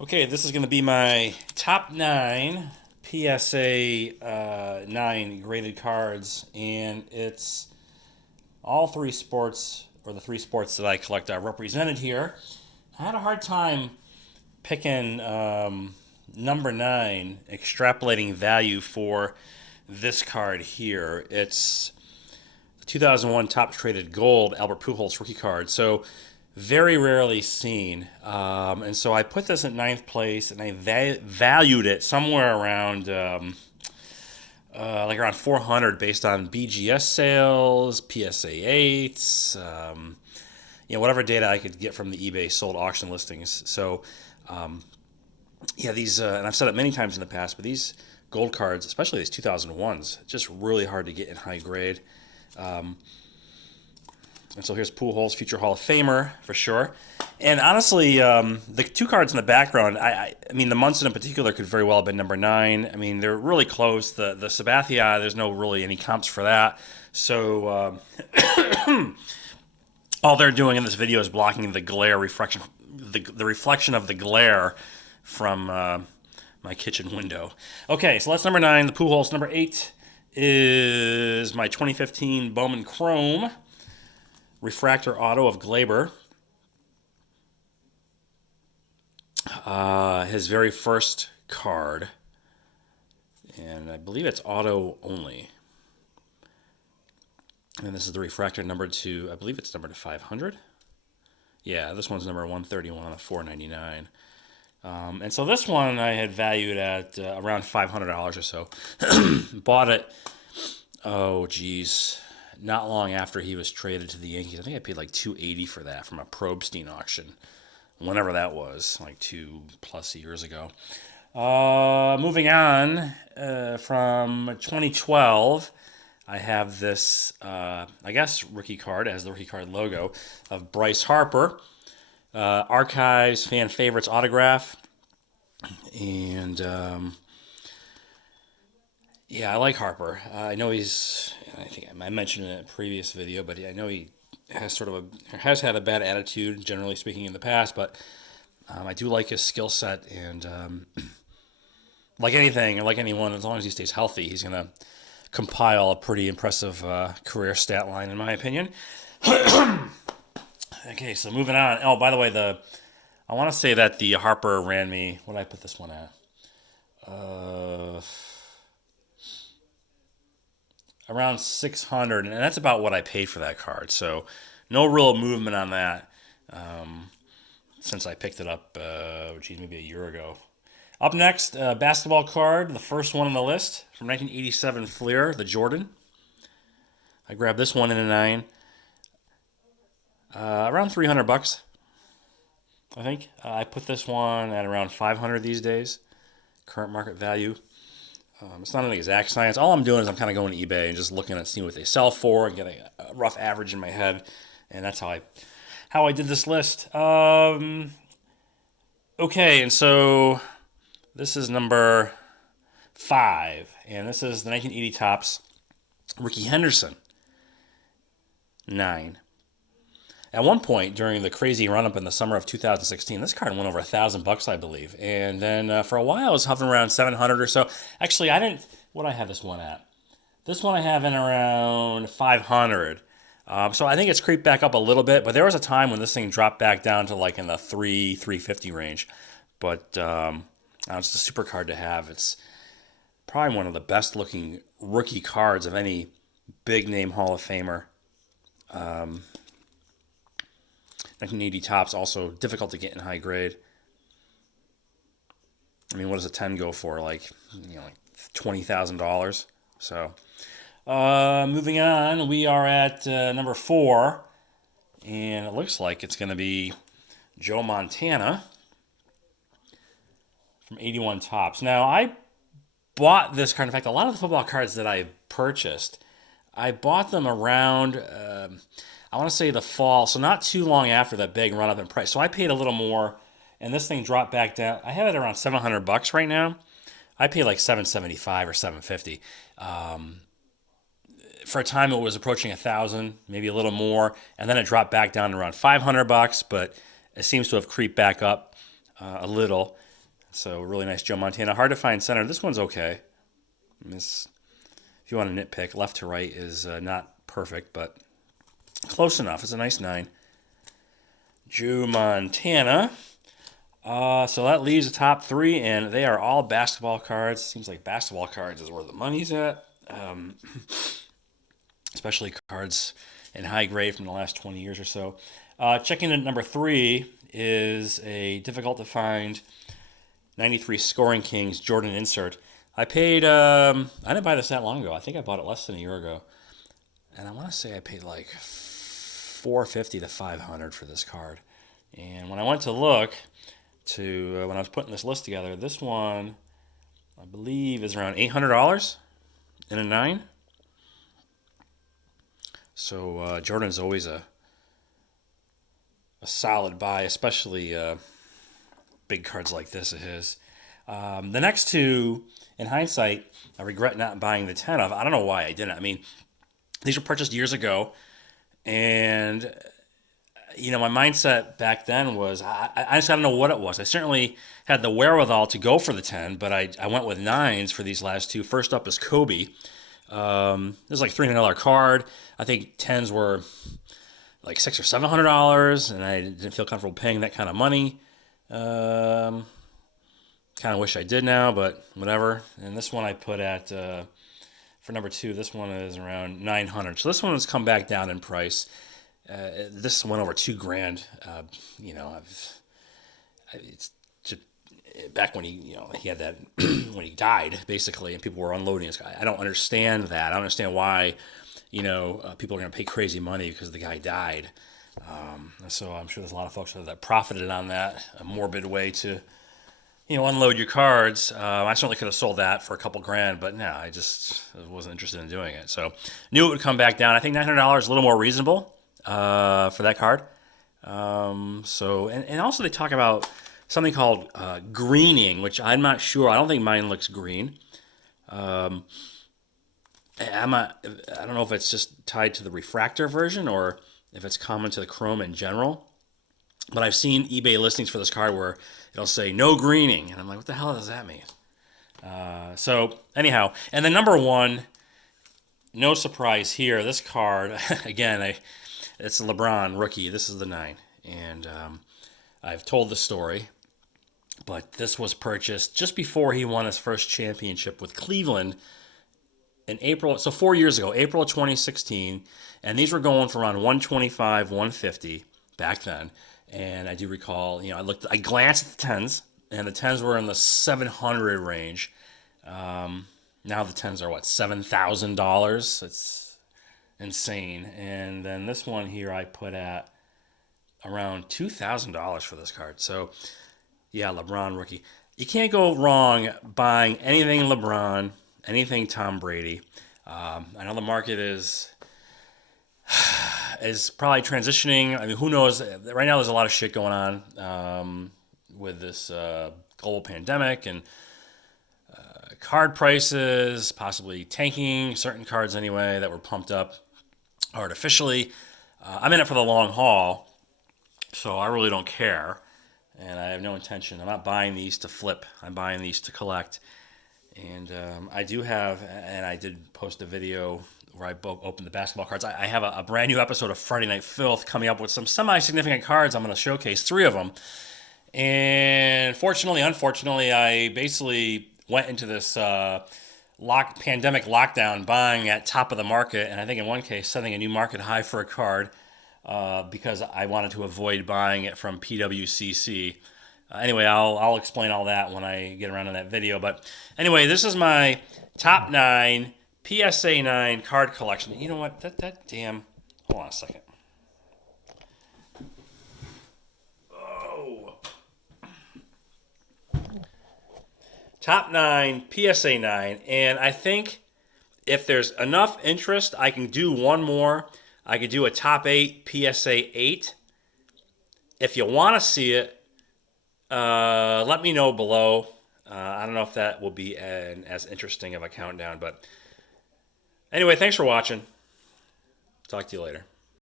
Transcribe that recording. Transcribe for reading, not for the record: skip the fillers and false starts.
Okay, this is going to be my top 9 PSA 9 graded cards, and it's all three sports, or the three sports that I collect are represented here. I had a hard time picking number 9, extrapolating value for this card here. It's the 2001 Topps Traded Gold Albert Pujols rookie card. So very rarely seen. And so I put this at ninth place, and I valued it somewhere around like around 400 based on BGS sales, PSA 8s, whatever data I could get from the eBay sold auction listings. So yeah, these and I've said it many times in the past, but these gold cards, especially these 2001s, just really hard to get in high grade. And so here's Pujols, future Hall of Famer for sure. And honestly, the two cards in the background, I mean, the Munson in particular could very well have been number 9. I mean, they're really close. The Sabathia, there's no really any comps for that. So all they're doing in this video is blocking the glare reflection, the reflection of the glare from my kitchen window. Okay, so that's number 9, the Pujols. Number 8 is my 2015 Bowman Chrome refractor auto of Glaber. His very first card, and I believe it's auto only. And this is the refractor number to, I believe it's number to 500. Yeah, this one's number 131 of 499. And so this one I had valued at around $500 or so. Bought it, oh geez, not long after he was traded to the Yankees. I think I paid like $280 for that from a Probstein auction, whenever that was, like 2+ years ago. Moving on, from 2012, I have this, I guess, rookie card, as the rookie card logo, of Bryce Harper. Archives, fan favorites autograph. And yeah, I like Harper. I know he's, I think I mentioned it in a previous video, but I know he has has had a bad attitude, generally speaking, in the past, but I do like his skill set, and like anything, or like anyone, as long as he stays healthy, he's going to compile a pretty impressive career stat line, in my opinion. Okay, so moving on. Oh, by the way, I want to say that the Harper ran me. What did I put this one at? Around 600, and that's about what I paid for that card. So no real movement on that since I picked it up, maybe a year ago. Up next, basketball card, the first one on the list from 1987 Fleer, the Jordan. I grabbed this one in a 9. Around $300, I think. I put this one at around 500 these days, current market value. It's not an exact science. All I'm doing is I'm kind of going to eBay and just looking at seeing what they sell for and getting a rough average in my head, and that's how I did this list. Okay, and so this is number 5, and this is the 1980 Topps Rickey Henderson 9. At one point during the crazy run-up in the summer of 2016, this card went over $1,000, I believe. And then for a while, it was hovering around 700 or so. Actually, I didn't. What did I have this one at? This one I have in around 500. So I think it's creeped back up a little bit. But there was a time when this thing dropped back down to like in the 350 range. But it's just a super card to have. It's probably one of the best-looking rookie cards of any big-name Hall of Famer. 1980 Topps, also difficult to get in high grade. I mean, what does a 10 go for? Like $20,000. So, moving on, we are at number 4, and it looks like it's going to be Joe Montana from 81 Topps. Now, I bought this card. In fact, a lot of the football cards that I purchased, I bought them around I want to say the fall, so not too long after that big run up in price. So I paid a little more, and this thing dropped back down. I have it around $700 right now. I paid like $775 or $750. For a time, it was approaching $1,000, maybe a little more, and then it dropped back down to around $500. But it seems to have creeped back up a little. So really nice Joe Montana. Hard to find center. This one's okay. This, if you want to nitpick, left to right is not perfect, but close enough. It's a nice 9. Joe Montana. So that leaves the top 3, and they are all basketball cards. Seems like basketball cards is where the money's at. Especially cards in high grade from the last 20 years or so. Checking in at number 3 is a difficult to find 93 Scoring Kings Jordan insert. I paid, I didn't buy this that long ago. I think I bought it less than a year ago. And I want to say I paid like $450 to $500 for this card. And when I went to look to, when I was putting this list together, this one, I believe, is around $800 in a 9. So Jordan's always a solid buy, especially big cards like this of his. The next 2, in hindsight, I regret not buying the 10 of. I don't know why I didn't. I mean, these were purchased years ago, and my mindset back then was I just don't know what it was. I certainly had the wherewithal to go for the 10, but I went with 9s for these last 2. First up is Kobe. This is like $300 card. I think 10s were like $600 or $700, and I didn't feel comfortable paying that kind of money. Kind of wish I did now, but whatever. And this one I put at for number 2. This one is around $900. So this one has come back down in price. This went over $2,000. It's just back when he had that when he died basically, and people were unloading this guy. I don't understand that. I don't understand why people are going to pay crazy money because the guy died. So I'm sure there's a lot of folks that profited on that, a morbid way to unload your cards. I certainly could have sold that for a couple grand, but no, I just wasn't interested in doing it. So knew it would come back down. I think $900 is a little more reasonable for that card. And also they talk about something called greening, which I'm not sure. I don't think mine looks green. I don't know if it's just tied to the refractor version or if it's common to the chrome in general. But I've seen eBay listings for this card where it'll say no greening, and I'm like, what the hell does that mean? So anyhow, and then number 1, no surprise here. This card again, it's a LeBron rookie. This is the 9, and I've told the story, but this was purchased just before he won his first championship with Cleveland in April. So 4 years ago, April of 2016, and these were going for around 125, 150 back then. And I do recall, I glanced at the 10s, and the 10s were in the $700 range. Now the 10s are what, $7,000? It's insane. And then this one here I put at around $2,000 for this card. So yeah, LeBron rookie. You can't go wrong buying anything LeBron, anything Tom Brady. I know the market is probably transitioning. I mean, who knows? Right now, there's a lot of shit going on with this global pandemic and card prices possibly tanking, certain cards anyway that were pumped up artificially. I'm in it for the long haul, so I really don't care, and I have no intention. I'm not buying these to flip. I'm buying these to collect. And I do have, and I did post a video where I opened the basketball cards. I have a brand new episode of Friday Night Filth coming up with some semi-significant cards. I'm going to showcase 3 of them. And unfortunately, I basically went into this pandemic lockdown buying at top of the market, and I think in one case setting a new market high for a card because I wanted to avoid buying it from PWCC. Anyway, I'll explain all that when I get around to that video. But anyway, this is my top 9 PSA 9 card collection. You know what? That damn... Hold on a second. Oh. Top 9 PSA 9. And I think if there's enough interest, I can do one more. I could do a top 8 PSA 8. If you want to see it, let me know below. I don't know if that will be as interesting of a countdown, but anyway, thanks for watching. Talk to you later.